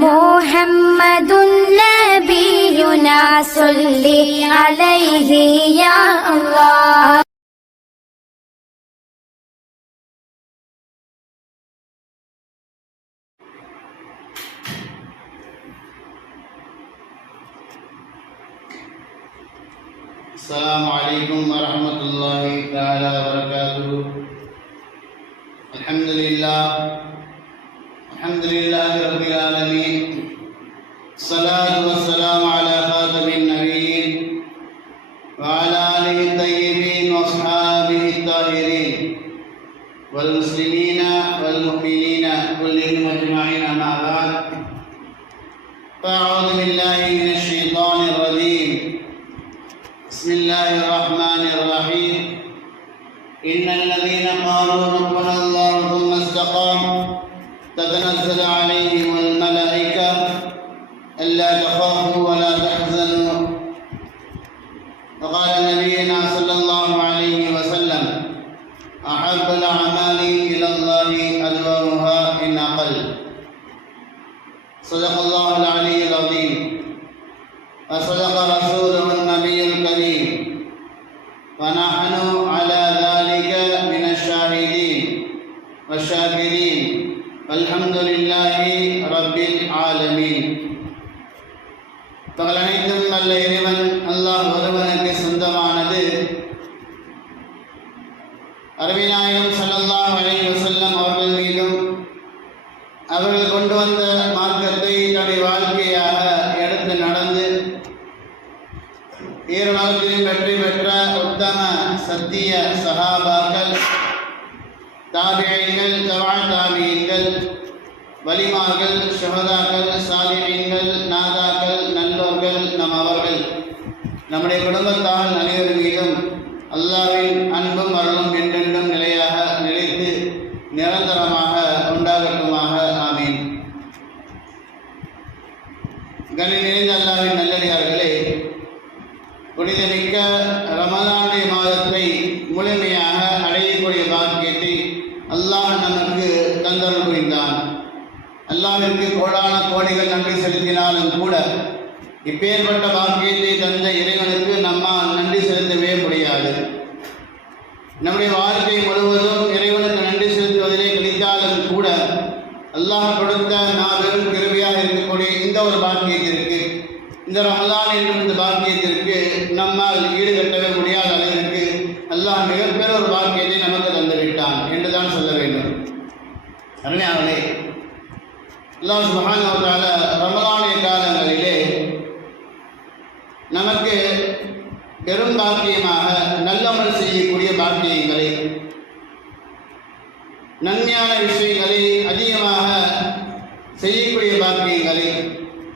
محمد نبينا صل عليه يا الله. السلام عليكم ورحمة الله تعالى وبركاته. الحمد لله الحمد لله رب العالمين الصلاة والسلام அரவிநாயகம் ஸல்லல்லாஹு வழி செல்லம் அவர்கள் மீதும் அவர்கள் கொண்டு வந்த மார்க்கத்தை தன்னுடைய வாழ்க்கையாக எடுத்து நடந்து ஈரநாட்டிலும் வெற்றி பெற்ற உத்தம சத்திய சகாபாக்கள் தாபியங்கள் தவா தாபியங்கள் வலிமார்கள் சுகதாக்கள் சாலிஹீன்கள் நாதாக்கள் நல்லோர்கள் நம் அவர்கள். நம்முடைய குடும்பத்தால் அனைவரும் மீதும் அல்லாவின் இப்பேற்பட்ட பாக்கியத்தை தந்த இறைவனுக்கு நம்மால் நன்றி செலுத்தவே முடியாது. நம்முடைய வாழ்க்கை முழுவதும் இறைவனுக்கு நன்றி செலுத்துவதிலே கிடைத்தாலும் கூட அல்லாஹ் கொடுத்த மாபெரும் கிருபியாக இருக்கக்கூடிய இந்த ஒரு பாக்கியத்திற்கு இந்த ரமலான் என்ற இந்த பாக்கியத்திற்கு நம்மால் ஈடுகட்டவே முடியாத அளவிற்கு அல்லாஹ் மிகப்பெரிய ஒரு பாக்கியத்தை நமக்கு தந்துவிட்டான் என்றுதான் சொல்ல வேண்டும். அருமையாவளே அல்லாஹ் சுபஹானஹு ரமலானிய காலங்களிலே நமக்கு பெரும் பாக்கியமாக நல்லமல் செய்யக்கூடிய பாக்கியங்களை நன்மையான விஷயங்களை அதிகமாக செய்யக்கூடிய பாக்கியங்களை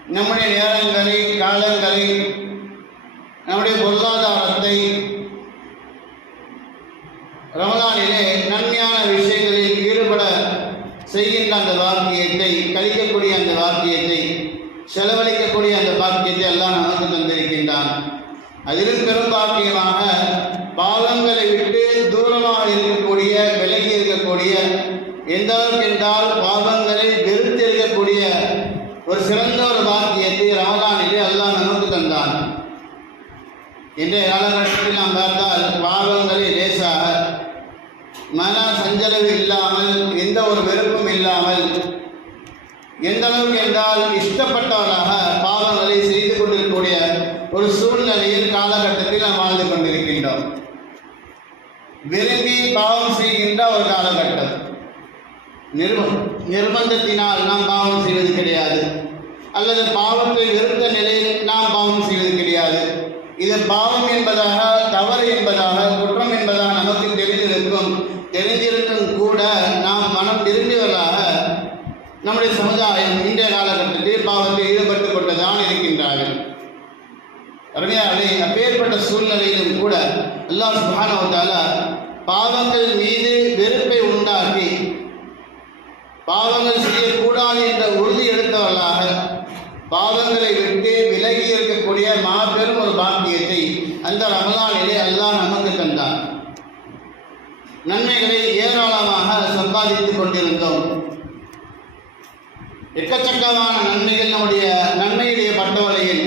நம்முடைய நேரங்களை காலங்களை நம்முடைய பொருளாதாரத்தை ரமலானிலே நன்மையான விஷயங்களில் ஈடுபட செய்கின்ற அந்த வாக்கியத்தை கழிக்கக்கூடிய அந்த வாக்கியத்தை செலவழிக்கக்கூடிய அந்த பாக்கியத்தை எல்லாம் நமக்கு தந்திருக்கின்றான். அதிலும் பெரும் பாக்கியமாக பாவங்களை விட்டு தூரமாக இருக்கக்கூடிய விலகி இருக்கக்கூடிய எந்த அளவுக்கு என்றால் பாவங்களை வெறுத்து இருக்கக்கூடிய ஒரு சிறந்த ஒரு பாக்கியத்தை ராகானிலே அல்லாஹ் நமக்கு தந்தான். இன்றைய காலகட்டத்தில் நாம் பார்த்தால் பாவங்களை லேசாக மன சஞ்சலவு இல்லாமல் எந்த ஒரு வெறுப்பும் இல்லாமல் எந்த அளவுக்கு என்றால் இஷ்டப்பட்டவராக பாவங்களை செய்து கொண்டிருக்கக்கூடிய ஒரு சூழ்நிலையில் காலகட்டத்தில் நாம் வாழ்ந்து கொண்டிருக்கின்றோம். விரும்பி பாவம் செய்கின்ற ஒரு காலகட்டம். நிர்ப நிர்பந்தத்தினால் நாம் பாவம் செய்வது கிடையாது. அல்லது பாவத்தை விருந்த நிலையில் நாம் பாவம் செய்வது கிடையாது. இது பாவம் என்பதாக தவறு என்பதாக குற்றம் என்பதாக நமக்கு தெரிந்திருக்கும் தெரிந்திருக்கும் கூட நாம் நம்முடைய சமுதாயம் இன்றைய காலகட்டத்தில் பாவத்தில் ஈடுபட்டுக் கொண்டுதான் இருக்கின்றார்கள். அருமையாளே அப்பேற்பட்ட சூழ்நிலையிலும் கூட அல்லாஹ் சுப்ஹானஹு பாவங்கள் மீது வெறுப்பை உண்டாக்கி பாவங்கள் செய்யக்கூடாது என்ற உறுதி எடுத்தவர்களாக பாவங்களை விட்டு விலகி இருக்கக்கூடிய மாபெரும் ஒரு பாக்கியத்தை அந்த ரமலானிலே அல்லாஹ் நமக்கு தந்தார் நன்மைகளை ஏராளமாக சம்பாதித்துக் கொண்டிருந்தோம். எக்கச்சக்கமான நன்மைகள் நம்முடைய நன்மையுடைய பட்டவலையில்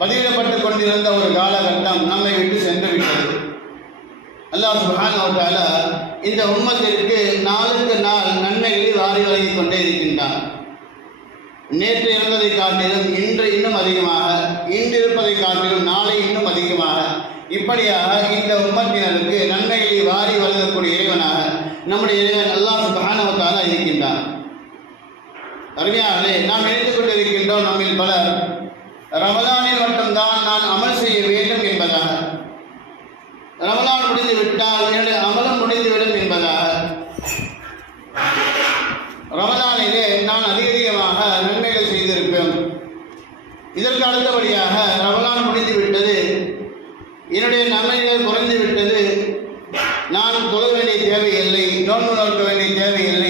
பதிவிடப்பட்டுக் கொண்டிருந்த ஒரு காலகட்டம் நம்மை விட்டு சென்று விட்டது. அல்லாஹ் சுஹான் அவர்களால் இந்த உம்மத்திற்கு நாளுக்கு நாள் நன்மைகளை வாரி வழங்கிக் கொண்டே இருக்கின்றான். நேற்று இருந்ததை காட்டிலும் இன்று இன்னும் அதிகமாக இன்று இருப்பதை காட்டிலும் நாளை இன்னும் அதிகமாக. இப்படியாக இந்த உம்மத்தினருக்கு நன்மைகளை வாரி வழங்கக்கூடிய இறைவனாக நம்முடைய இறைவன் அல்லாஹ் சுப்ஹானஹு இருக்கின்றான். தஆலா அருமையாகவே நாம் நினைத்துக் கொண்டிருக்கின்றோம் நம்மில் பலர் ரமதானில் மட்டும்தான் நான் அமல் செய்ய வேண்டும் என்பதாக. ரமலான் முடிந்து விட்டால் என்னுடைய அமலம் முடிந்துவிடும் என்பதாக. ரமதானிலே நான் அதிகமாக நன்மைகள் செய்திருப்பேன். இதற்கு அடுத்தபடியாக ரமலான் முடிந்து விட்டது என்னுடைய நன்மைகள் குறைந்து விட்டது. நான் தொழ வேண்டிய தேவையில்லை நோன்பு நோக்க வேண்டிய தேவையில்லை.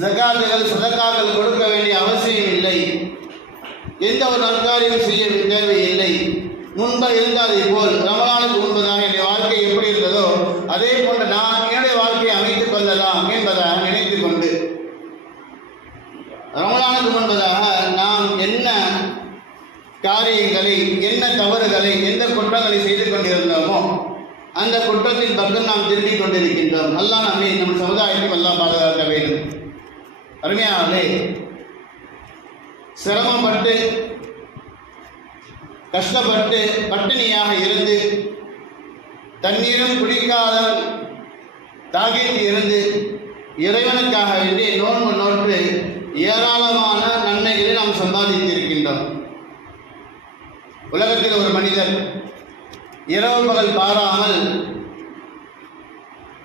ஜகாத்துகள் சதக்காக்கள் கொடுக்க வேண்டிய அவசியம் இல்லை. எந்த ஒரு நற்காரியம் செய்ய தேவையில்லை. முன்பு இருந்ததை போல் ரமலானுக்கு முன்பதாக என்னுடைய வாழ்க்கை எப்படி இருந்ததோ அதே போன்று நான் என்னுடைய வாழ்க்கையை அமைத்துக் கொள்ளலாம் என்பதாக நினைத்துக் கொண்டு. ரமலானுக்கு முன்பதாக நாம் என்ன காரியங்களை என்ன தவறுகளை எந்த குற்றங்களை செய்து கொண்டிருந்தோமோ அந்த குற்றத்தின் பக்கம் நாம் திரும்பிக் கொண்டிருக்கின்றோம். அல்லாஹ் நம்மை நம் சமுதாயத்தை எல்லாம் பாதுகாக்க வேண்டும். அருமையாகவே சிரமப்பட்டு கஷ்டப்பட்டு பட்டினியாக இருந்து தண்ணீரும் குடிக்காத தாகித்து இருந்து இறைவனுக்காக வேண்டி நோன்பு நோற்று ஏராளமான நன்மைகளை நாம் சம்பாதித்திருக்கின்றோம். உலகத்தில் ஒரு மனிதர் இரவு பகல் பாராமல்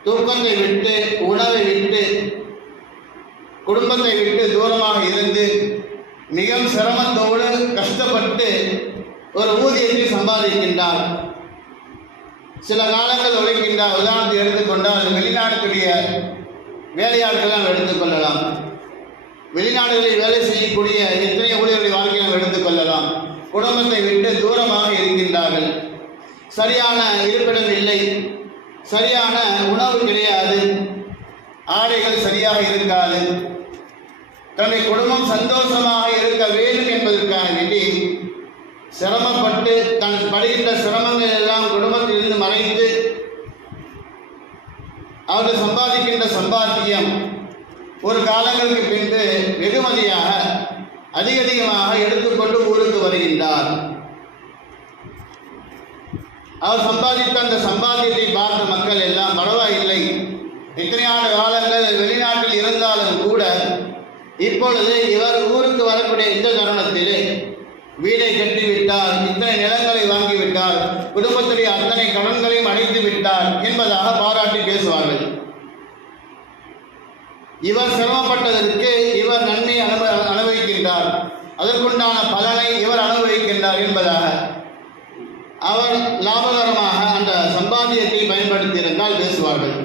தூக்கத்தை விட்டு உணவை விட்டு குடும்பத்தை விட்டு தூரமாக இருந்து மிகவும் சிரமத்தோடு கஷ்டப்பட்டு ஒரு ஊதியத்தை சம்பாதிக்கின்றார். சில காலங்கள் உழைக்கின்றார் உதாரணத்தை எடுத்துக்கொண்டால் வெளிநாட்டுக்குரிய வேலையாட்களை நாம் எடுத்துக்கொள்ளலாம் வெளிநாடுகளில் வேலை செய்யக்கூடிய எத்தனை ஊழியர்களுடைய வாழ்க்கையை நாம் எடுத்துக்கொள்ளலாம் குடும்பத்தை விட்டு தூரமாக இருக்கின்றார்கள். சரியான இருப்பிடம் இல்லை. சரியான உணவு கிடையாது. ஆடைகள் சரியாக இருக்காது. தன்னுடைய குடும்பம் சந்தோஷமாக இருக்க வேண்டும் என்பதற்காக வேண்டி சிரமப்பட்டு தன் படுகின்ற சிரமங்கள் எல்லாம் குடும்பத்திலிருந்து மறைந்து அவர்கள் சம்பாதிக்கின்ற சம்பாத்தியம் ஒரு காலங்களுக்கு பின்பு வெகுமதியாக அதிக அதிகமாக எடுத்துக்கொண்டு ஊருக்கு வருகின்றார். அவர் சம்பாதித்த அந்த சம்பாத்தியத்தை பார்த்த மக்கள் எல்லாம் பரவாயில்லை. இத்தனையான காலங்கள் வெளிநாட்டில் இருந்தாலும் கூட இப்பொழுது இவர் ஊருக்கு வரக்கூடிய இந்த தருணத்திலே வீடை கட்டிவிட்டார். இத்தனை நிலங்களை வாங்கிவிட்டார். குடும்பத்துடைய அத்தனை கடன்களையும் அடைத்து விட்டார் என்பதாக பாராட்டி பேசுவார்கள். இவர் சிரமப்பட்டதற்கு இவர் நன்மை அனுப அனுபவிக்கின்றார். அதற்குண்டான பலனை இவர் அனுபவிக்கின்றார் என்பதாக அவர் லாபகரமாக அந்த சம்பாத்தியத்தை பயன்படுத்தியிருந்தால் பேசுவார்கள்.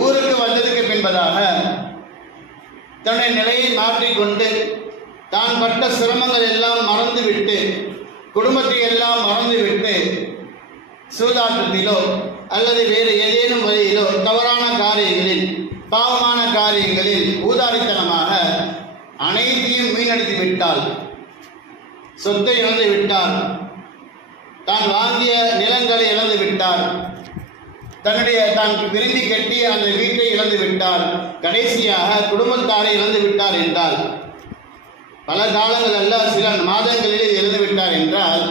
ஊருக்கு வந்ததுக்கு பின்பதாக தன்னுடைய நிலையை மாற்றிக்கொண்டு தான் பட்ட சிரமங்கள் எல்லாம் மறந்துவிட்டு குடும்பத்தை எல்லாம் மறந்துவிட்டு சூதாட்டத்திலோ அல்லது வேறு ஏதேனும் வழியிலோ தவறான காரியங்களில் பாவமான காரியங்களில் ஊதாரித்தனமாக அனைத்தையும் வீணடித்து விட்டால் சொத்தை இழந்து விட்டார். தான் வாங்கிய நிலங்களை இழந்து விட்டார். தன்னுடைய தான் விரும்பி கட்டி அந்த வீட்டை இழந்து விட்டார் கடைசியாக குடும்பத்தாரை இழந்து விட்டார் என்றால் பல காலங்கள் அல்ல சில மாதங்களில் இழந்து விட்டார் என்றால்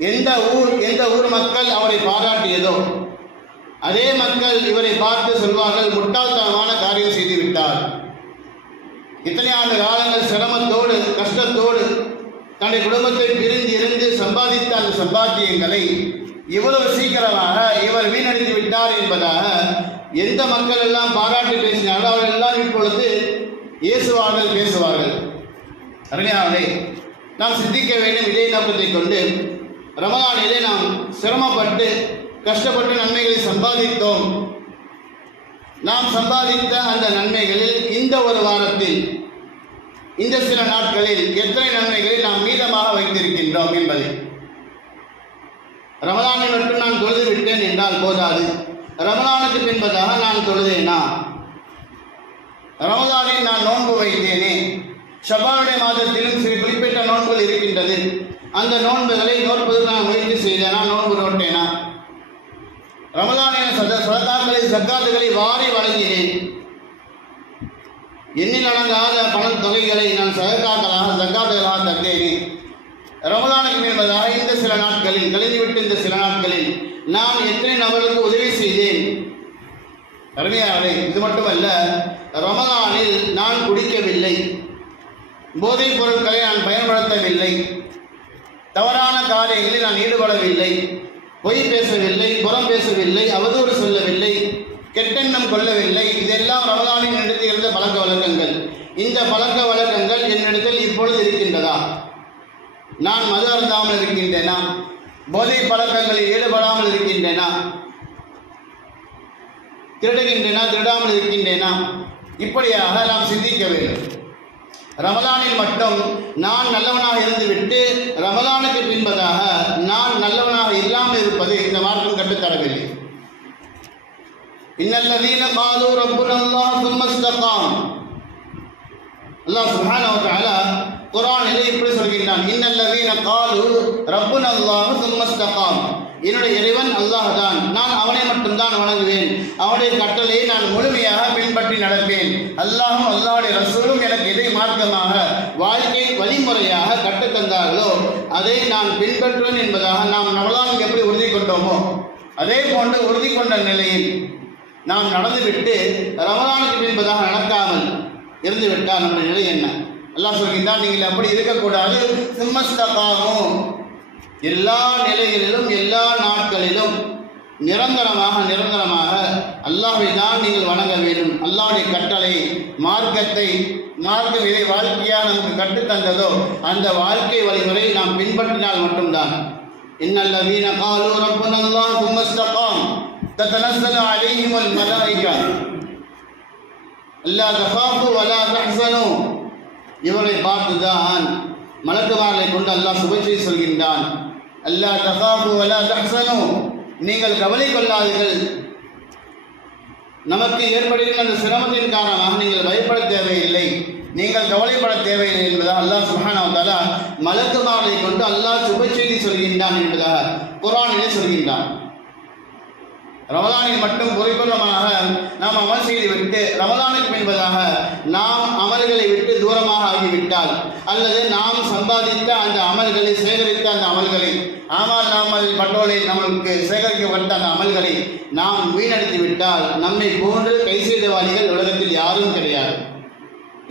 எந்த ஊர் எந்த ஊர் மக்கள் அவரை பாராட்டியதோ அதே மக்கள் இவரை பார்த்து சொல்வார்கள் முட்டாள்தனமான காரியம் செய்து விட்டார். இத்தனை ஆண்டு காலங்கள் சிரமத்தோடு கஷ்டத்தோடு தன்னுடைய குடும்பத்தை பிரிந்து இருந்து சம்பாதித்த அந்த சம்பாத்தியங்களை இவ்வளவு சீக்கிரமாக இவர் வீணடித்து விட்டார் என்பதாக எந்த மக்கள் எல்லாம் பாராட்டி பேசினார்கள் அவர்கள் எல்லாம் இப்பொழுது இயேசுவார்கள் பேசுவார்கள். அருமையானே நாம் சிந்திக்க வேண்டும் இதே நோக்கத்தை கொண்டு ரமதானிலே நாம் சிரமப்பட்டு கஷ்டப்பட்டு நன்மைகளை சம்பாதித்தோம். நாம் சம்பாதித்த அந்த நன்மைகளில் இந்த ஒரு வாரத்தில் இந்த சில நாட்களில் எத்தனை நன்மைகளை நாம் மீதமாக வைத்திருக்கின்றோம் என்பதை ரமலானை மட்டும் நான் தொழுது விட்டேன் என்றால் போதாது. ரமலானுக்கு பின்பதாக நான் தொழுதேனா? ரமதானில் நான் நோன்பு வைத்தேனே. ஷபானுடைய மாதத்திலும் சில குறிப்பிட்ட நோன்புகள் இருக்கின்றது. அந்த நோன்புகளை நோற்பது நான் முயற்சி செய்தேனா? நோன்பு நோட்டேனா? ரமதானின் சத சதகாக்களை சக்காத்துகளை வாரி வழங்கினேன். எண்ணில் அடங்காத பணத் தொகைகளை நான் சதக்காக்களாக சக்காத்துகளாக தந்தேனே. ரமதானுக்கு என்பதாக இந்த சில நாட்களில் கழிந்துவிட்டு இந்த சில நாட்களில் நான் எத்தனை நபர்களுக்கு உதவி செய்தேன்? அருமையாளே இது மட்டுமல்ல ரமதானில் நான் குடிக்கவில்லை. போதைப் பொருட்களை நான் பயன்படுத்தவில்லை. தவறான காரியங்களில் நான் ஈடுபடவில்லை. பொய் பேசவில்லை புறம் பேசவில்லை அவதூறு சொல்லவில்லை கெட்டெண்ணம் கொள்ளவில்லை. இதெல்லாம் ரமதானின் இடத்தில் இருந்த பழக்க வழக்கங்கள். இந்த பழக்க வழக்கங்கள் என்னிடத்தில் இப்பொழுது இருக்கின்றதா? நான் மது அருந்தாமல் இருக்கின்றேனா? போதை பழக்கங்களில் ஈடுபடாமல் இருக்கின்றேனா? திருடுகின்றேனா திருடாமல் இருக்கின்றேனா? இப்படியாக நாம் சிந்திக்க வேண்டும். ரமலானில் மட்டும் நான் நல்லவனாக இருந்துவிட்டு ரமலானுக்கு பின்பதாக நான் நல்லவனாக இல்லாமல் இருப்பது இந்த மார்க்கம் கற்றுத்தரவில்லை. இன்னல்லதீன காலு ரப்புன அல்லாஹ் சும்ம இஸ்தகாம் அல்லாஹ் சுப்ஹானஹு வ தஆலா இப்படி சொல்கின்றான்? இன்னல்லவீன காலு ரப்புன் அல்லாஹ் சும்ம என்னுடைய இறைவன் அல்லாஹ் தான் நான் அவனை மட்டும்தான் வணங்குவேன். அவனுடைய கட்டளையை நான் முழுமையாக பின்பற்றி நடப்பேன். அல்லாஹும் அல்லாஹுடைய ரசூலும் எனக்கு எதை மார்க்கமாக வாழ்க்கை வழிமுறையாக கற்றுத்தந்தார்களோ அதை நான் பின்பற்றுவேன் என்பதாக நாம் நவலாம் எப்படி உறுதி கொண்டோமோ அதே போன்று உறுதி கொண்ட நிலையில் நாம் நடந்துவிட்டு ரமலானுக்கு என்பதாக நடக்காமல் இருந்துவிட்டால் நம்முடைய நிலை என்ன? அல்லாஹ் சொல்கின்றான் நீங்கள் அப்படி இருக்கக்கூடாது சிம்மஸ்தகாகும் எல்லா நிலைகளிலும் எல்லா நாட்களிலும் நிரந்தரமாக நிரந்தரமாக அல்லாஹை தான் நீங்கள் வணங்க வேண்டும். அல்லாஹுடைய கட்டளை மார்க்கத்தை மார்க்கம் இதை வாழ்க்கையாக நமக்கு கற்றுத்தந்ததோ அந்த வாழ்க்கை வழிமுறை நாம் பின்பற்றினால் மட்டும்தான். இன்னல்லவீன காலு ரப்புனல்லாஹ் சும்மஸ்தகாம். தத்தனஸ்தல அலைஹிம் அல் மலாயிகா. அல்லாஹ் தகாஃபு வலா தஹ்சனு. இவரை பார்த்துதான் மலக்குமார்களை கொண்டு அல்லாஹ் சுபச்சை சொல்கின்றான். அல்லா தகாபு அல்லா தஹசனு. நீங்கள் கவலை கொள்ளாதீர்கள். நமக்கு ஏற்படுகின்ற அந்த சிரமத்தின் காரணமாக நீங்கள் பயப்பட தேவையில்லை. நீங்கள் கவலைப்பட தேவையில்லை என்பதாக அல்லாஹ் சுஹானா வ மலக்குமார்களை கொண்டு அல்லாஹ் சுபச்செய்தி சொல்கின்றான் என்பதாக குரானிலே சொல்கின்றான். ரமதானில் மட்டும் குறிப்பிடமாக நாம் அமல் செய்து விட்டு ரமலானுக்கு என்பதாக நாம் அமல்களை விட்டு தூரமாக ஆகிவிட்டால் அல்லது நாம் சம்பாதித்த அந்த அமல்களை சேகரித்த அந்த அமல்களை ஆனால் நாம் அதில் பட்டோலை நமக்கு சேகரிக்கப்பட்ட அந்த அமல்களை நாம் வீணடித்து விட்டால் நம்மை போன்று கை செய்தவாளிகள் உலகத்தில் யாரும் கிடையாது.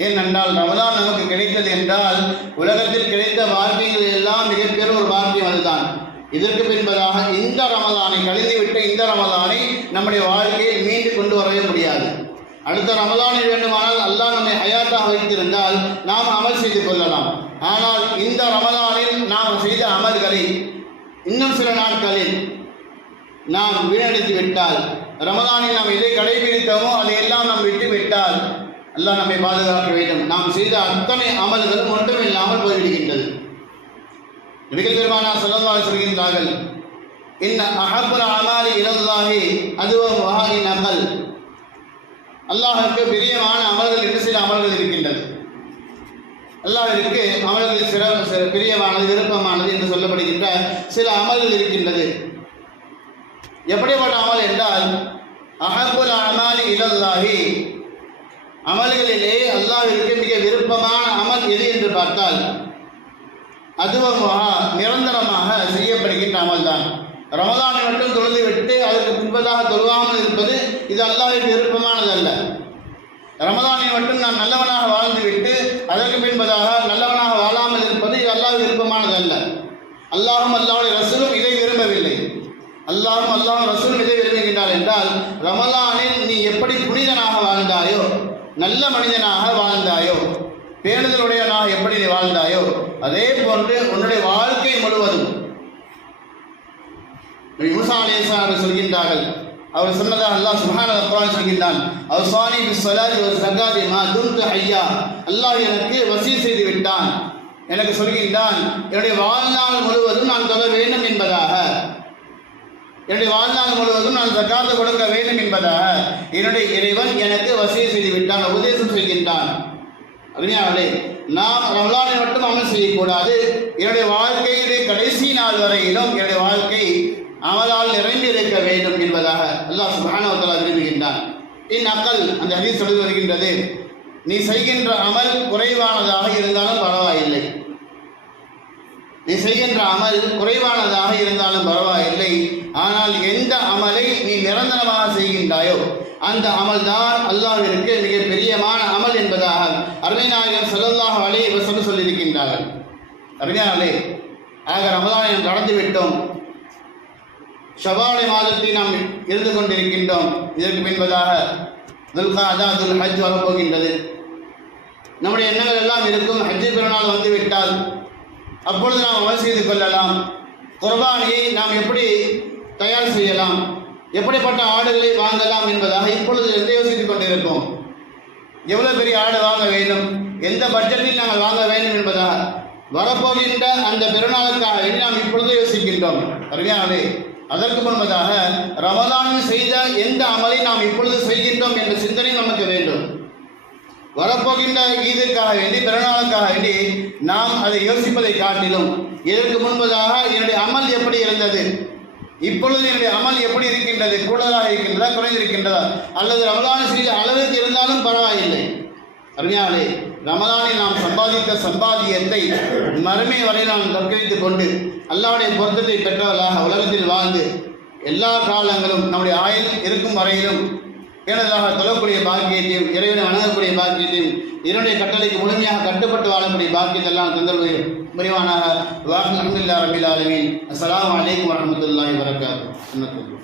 ஏனென்றால் ரமதான் நமக்கு கிடைத்தது என்றால் உலகத்தில் கிடைத்த வார்த்தைகள் எல்லாம் மிகப்பெரும் ஒரு வார்த்தை அதுதான். இதற்கு பின்பதாக இந்த ரமதானை கழிந்துவிட்ட இந்த ரமதானை நம்முடைய வாழ்க்கையில் மீண்டு கொண்டு வரவே முடியாது. அடுத்த ரமதானில் வேண்டுமானால் அல்லாஹ் நம்மை ஹயாத்தாக வைத்திருந்தால் நாம் அமல் செய்து கொள்ளலாம். ஆனால் இந்த ரமதானில் நாம் செய்த அமல்களை இன்னும் சில நாட்களில் நாம் வீணடித்து விட்டால் ரமதானில் நாம் எதை கடைபிடித்தோமோ அதையெல்லாம் நாம் விட்டு விட்டால் அல்லாஹ் நம்மை பாதுகாக்க வேண்டும். நாம் செய்த அத்தனை அமல்களும் ஒன்றுமில்லாமல் போய்விடுகின்றது. நபிகள் பெருமானா சொல்லல்லாஹு சொல்கின்றார்கள் இன்ன அகப்புற அமாலி இலல்லாஹி அதுவும் வஹாரி நகல். அல்லாஹுக்கு பிரியமான அமல்கள் என்று சில அமல்கள் இருக்கின்றது. அல்லாஹிற்கு அமல்கள் சிற சிற- பிரியமானது விருப்பமானது என்று சொல்லப்படுகின்ற சில அமல்கள் இருக்கின்றது. எப்படிப்பட்ட அமல் என்றால் அஹப்புல் அமாலி இலல்லாஹி அமல்களிலே அல்லாஹிற்கு மிக விருப்பமான அமல் எது என்று பார்த்தால் அதுவமாக நிரந்தரமாக செய்யப்படுகின்ற அமல்தான் ரமலானை மட்டும் தொழுது விட்டு அதற்கு பின்பதாக தொழுவாமல் இருப்பது இது அல்லாஹ்விற்கு விருப்பமானதல்ல. ரமதானை மட்டும் நான் நல்லவனாக வாழ்ந்து விட்டு அதற்கு பின்பதாக நல்லவனாக வாழாமல் இருப்பது இது அல்லாஹ் விருப்பமானதல்ல. அல்லாஹும் அல்லாவுடைய ரசூலும் இதை விரும்பவில்லை. அல்லாஹும் அல்லாஹும் ரசூலும் இதை விரும்புகின்றார் என்றால் ரமலானில் நீ எப்படி புனிதனாக வாழ்ந்தாயோ நல்ல மனிதனாக வாழ்ந்தாயோ பேணுதலுடையவனாக எப்படி நீ வாழ்ந்தாயோ அதே போன்று உன்னுடைய வாழ்க்கை முழுவதும். நபி சொல்கின்றார்கள். அவர் சொன்னதாக அல்லாஹ் சுஹான வ சொல்கின்றான். அவர் பிஸ் ஸலாத்தி ஒரு சங்காதி மா துர்த்து ஐயா அல்லாஹ் எனக்கு வசி செய்து விட்டான். எனக்கு சொல்கின்றான் என்னுடைய வாழ்நாள் முழுவதும் நான் தொழ வேண்டும் என்பதாக. என்னுடைய வாழ்நாள் முழுவதும் நான் சக்காத்து கொடுக்க வேண்டும் என்பதாக. என்னுடைய இறைவன் எனக்கு வசதி செய்து விட்டான் உபதேசம் செய்கின்றான். அருமையாளே நாம் ரமலானை மட்டும் அமல் செய்யக்கூடாது. என்னுடைய வாழ்க்கையிலே கடைசி நாள் வரையிலும் என்னுடைய வாழ்க்கை அமலால் நிறைந்திருக்க வேண்டும் என்பதாக அல்லாஹ் சுப்ஹானஹு விரும்புகின்றான். என் அக்கல் அந்த ஹரி சொல்லி வருகின்றது நீ செய்கின்ற அமல் குறைவானதாக இருந்தாலும் பரவாயில்லை. நீ செய்கின்ற அமல் குறைவானதாக இருந்தாலும் பரவாயில்லை. ஆனால் எந்த அமலை நீ நிரந்தரமாக செய்கின்றாயோ அந்த அமல் தான் அல்லாவிற்கு மிக பெரியமான அமல் என்பதாக அருமைநாயகன் ஸல்லல்லாஹு இவர் வஸல்லம் சொல்லியிருக்கின்றார்கள். அருமையாளே ஆக ரமலானை நாம் விட்டோம். ஷபாலை மாதத்தை நாம் இருந்து கொண்டிருக்கின்றோம். இதற்கு பின்பதாக துல்காதா துல் ஹஜ் வரப்போகின்றது. நம்முடைய எண்ணங்கள் எல்லாம் இருக்கும். ஹஜ்ஜு பிறநாள் வந்துவிட்டால் அப்பொழுது நாம் அமல் செய்து கொள்ளலாம். குர்பானியை நாம் எப்படி தயார் செய்யலாம்? எப்படிப்பட்ட ஆடுகளை வாங்கலாம் என்பதாக இப்பொழுது எந்த யோசித்துக் கொண்டிருக்கோம்? எவ்வளவு பெரிய ஆடு வாங்க வேண்டும்? எந்த பட்ஜெட்டில் நாங்கள் வாங்க வேண்டும் என்பதாக. வரப்போகின்ற அந்த பெருநாளுக்காக வேண்டி நாம் இப்பொழுது யோசிக்கின்றோம். அருமையானே அதற்கு முன்பதாக ரமலானில் செய்த எந்த அமலை நாம் இப்பொழுது செய்கின்றோம் என்ற சிந்தனை நமக்கு வேண்டும். வரப்போகின்ற ஈதிற்காக வேண்டி பிறநாளுக்காக வேண்டி நாம் அதை யோசிப்பதை காட்டிலும் இதற்கு முன்பதாக என்னுடைய அமல் எப்படி இருந்தது? இப்பொழுது என்னுடைய அமல் எப்படி இருக்கின்றது? கூடுதலாக இருக்கின்றதா? குறைந்திருக்கின்றதா? அல்லது ரமலான செய்த அளவுக்கு இருந்தாலும் பரவாயில்லை. அருமையாளே ரமலானில் நாம் சம்பாதித்த சம்பாதியத்தை மறுமை வரை நாம் தற்கரித்துக் கொண்டு அல்லாவுடைய பொருத்தத்தை பெற்றவர்களாக உலகத்தில் வாழ்ந்து எல்லா காலங்களும் நம்முடைய ஆயுள் இருக்கும் வரையிலும் ஏனதாக தொழக்கூடிய பாக்கியத்தையும் இறைவனை வணங்கக்கூடிய பாக்கியத்தையும் இதனுடைய கட்டளைக்கு முழுமையாக கட்டுப்பட்டு வாழக்கூடிய பாக்கியத்தை எல்லாம் தந்தல் புரிவானாக வாஹ் அஹமதுல்லா ரபில் ஆலமீன். அஸ்ஸலாமு அலைக்கும் வரஹ்மத்துல்லாஹி வரகாத்துஹு